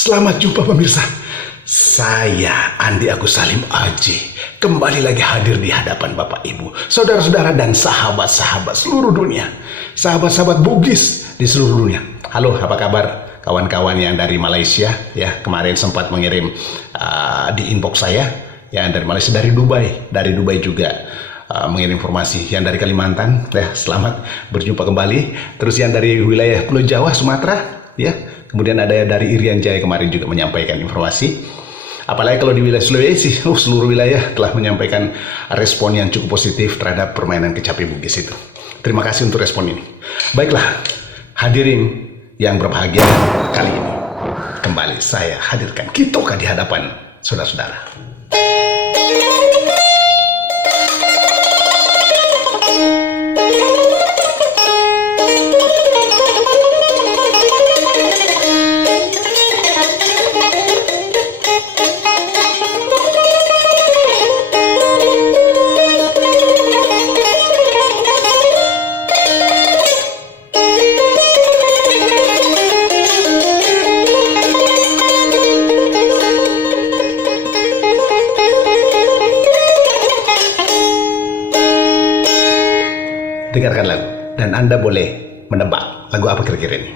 Selamat jumpa pemirsa. Saya Andi Agus Salim Aji kembali lagi hadir di hadapan Bapak Ibu, saudara-saudara dan sahabat-sahabat seluruh dunia, sahabat-sahabat Bugis di seluruh dunia. Halo, apa kabar kawan-kawan yang dari Malaysia? Ya, kemarin sempat mengirim di inbox saya yang dari Malaysia, dari Dubai juga mengirim informasi. Yang dari Kalimantan, ya, selamat berjumpa kembali. Terus yang dari wilayah Pulau Jawa, Sumatera, ya. Kemudian ada dari Irian Jaya kemarin juga menyampaikan informasi. Apalagi kalau di wilayah Sulawesi, seluruh wilayah telah menyampaikan respon yang cukup positif terhadap permainan kecapi Bugis itu. Terima kasih untuk respon ini. Baiklah, hadirin yang berbahagia, kali ini kembali saya hadirkan Kitoka di hadapan saudara-saudara. Dengarkan lagu, dan Anda boleh menebak lagu apa kira-kira ini.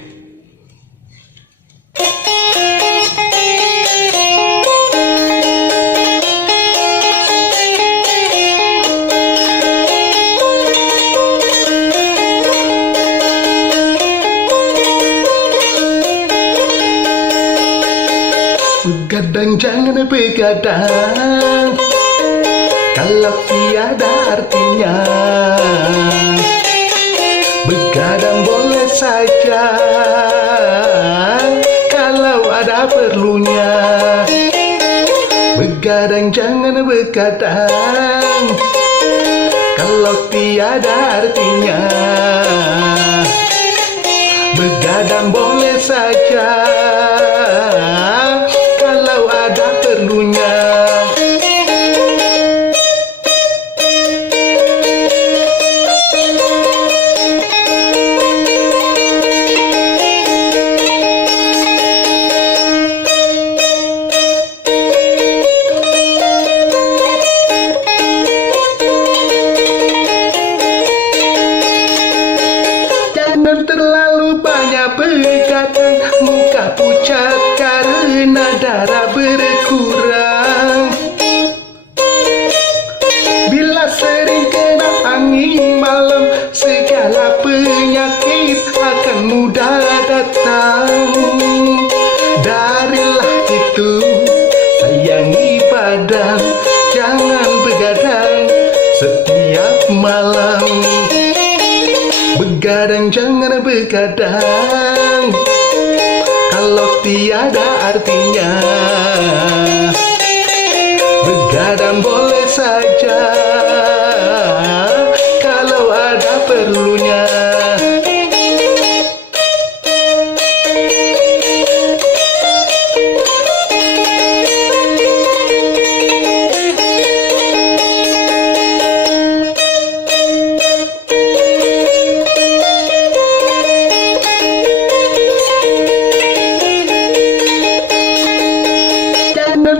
Begadang jangan begadang, kalau tiada artinya. Begadang boleh saja, kalau ada perlunya. Begadang jangan begadang, kalau tiada artinya. Begadang boleh saja, kalau ada perlunya. Jangan terlalu banyak begadang, muka pucat karena darah berkurang. Bila sering kena angin malam, segala penyakit akan mudah datang. Darilah itu, sayangi badan, jangan begadang setiap malam. Begadang jangan begadang, kalau tiada artinya. Begadang boleh saja, kalau ada perlunya.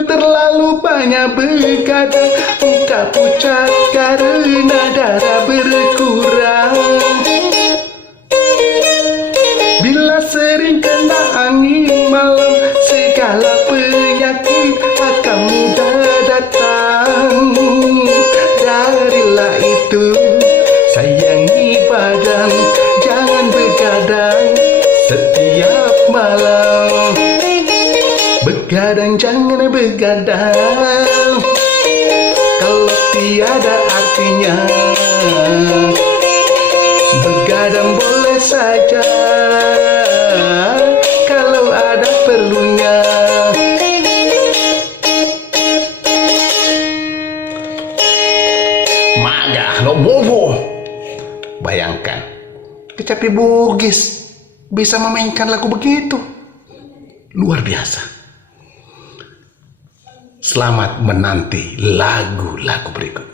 Terlalu banyak begadang, muka pucat karena darah berkurang. Bila sering kena angin malam, segala penyakit akan mudah datang. Darilah itu, sayangi badan, jangan begadang setiap malam. Begadang jangan begadang, kalau tiada artinya. Begadang boleh saja, kalau ada perlunya. Magah lo bobo. Bayangkan, kecapi Bugis bisa memainkan lagu begitu. Luar biasa. Selamat menanti lagu-lagu berikut.